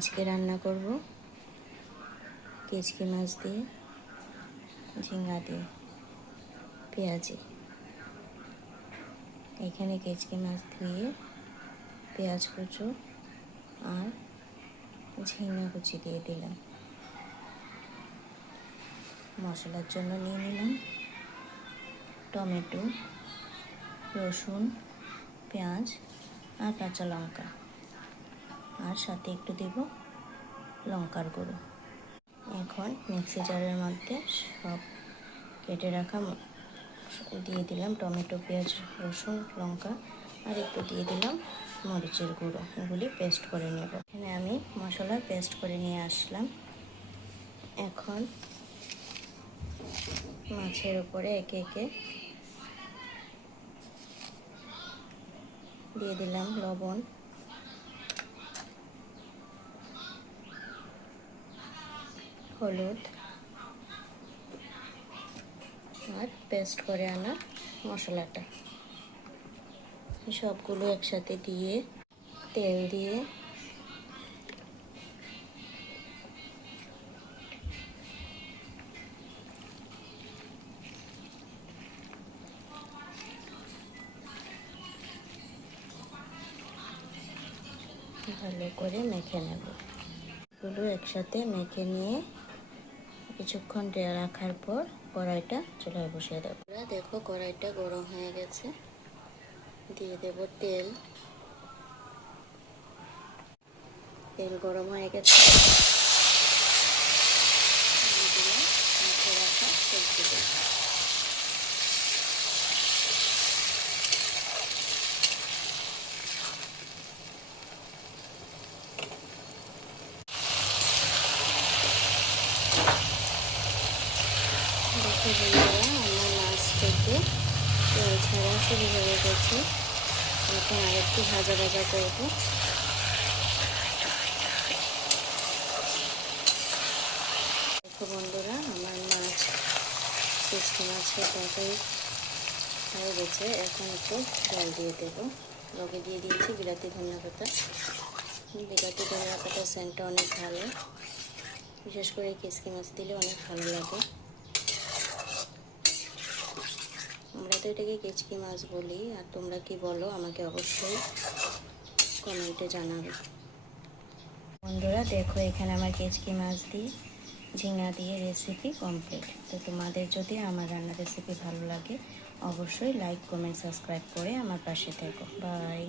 আজকে রান্না করব কেচকি মাছ দিয়ে, ঝিঙ্গা দিয়ে, পেঁয়াজি। এখানে কেচকি মাছ ধুয়ে পেঁয়াজ কুচো আর ঝিঙ্গা কুচি দিয়ে দিলাম। মশলার জন্য নিয়ে নিলাম টমেটো, রসুন, পেঁয়াজ আর কাঁচা লঙ্কা, আর সাথে একটু দেব লঙ্কার গুঁড়ো। এখন মিক্সি জারের মধ্যে সব কেটে রাখা দিয়ে দিলাম টমেটো, পেঁয়াজ, রসুন, লঙ্কা আর একটু দিয়ে দিলাম মরিচের গুঁড়ো। এগুলি পেস্ট করে নেব। এখানে আমি মশলা পেস্ট করে নিয়ে আসলাম। এখন মাছের উপরে একে একে দিয়ে দিলাম লবণ, হলুদ আর পেস্ট করে আনা মশলাটা। সবগুলো একসাথে দিয়ে তেল দিয়ে ভালো করে মেখে নেব। এগুলো একসাথে মেখে নিয়ে কিছুক্ষণ রাখার পর কড়াইটা চুলায় বসিয়ে দেবো। দেখো কড়াইটা গরম হয়ে গেছে, দিয়ে দেব তেল। তেল গরম হয়ে গেছে, দিয়ে দিলাম মেখে রাখা সবজিগুলো। দেখো বন্ধুরা, আমার মাছ থেকে তেল ছাড়া শুরু হয়ে গেছে। এখন আরেকটু ভাজা ভাজা করবো। দেখো বন্ধুরা, আমার মাছ কেচকি মাছের তরকারি হয়ে গেছে। এখন একটু জল দিয়ে দেবো। লগে দিয়ে দিয়েছি বিলাতি ধনিয়া পাতা। বিলাতি ধনিয়া পাতার সেন্টটা অনেক ভালো, বিশেষ করে কেচকি মাছ দিলে অনেক ভালো লাগে। আমরা তো এটাকে কেচকি মাছ বলি, আর তোমরা কি বলো আমাকে অবশ্যই কমেন্টে জানাবে। বন্ধুরা দেখো, এখানে আমার কেচকি মাছ দিয়ে ঝিঙ্গা দিয়ে রেসিপি কমপ্লিট। তো তোমাদের যদি আমার রান্নার রেসিপি ভালো লাগে অবশ্যই লাইক, কমেন্ট, সাবস্ক্রাইব করে আমার পাশে থেকো। বাই।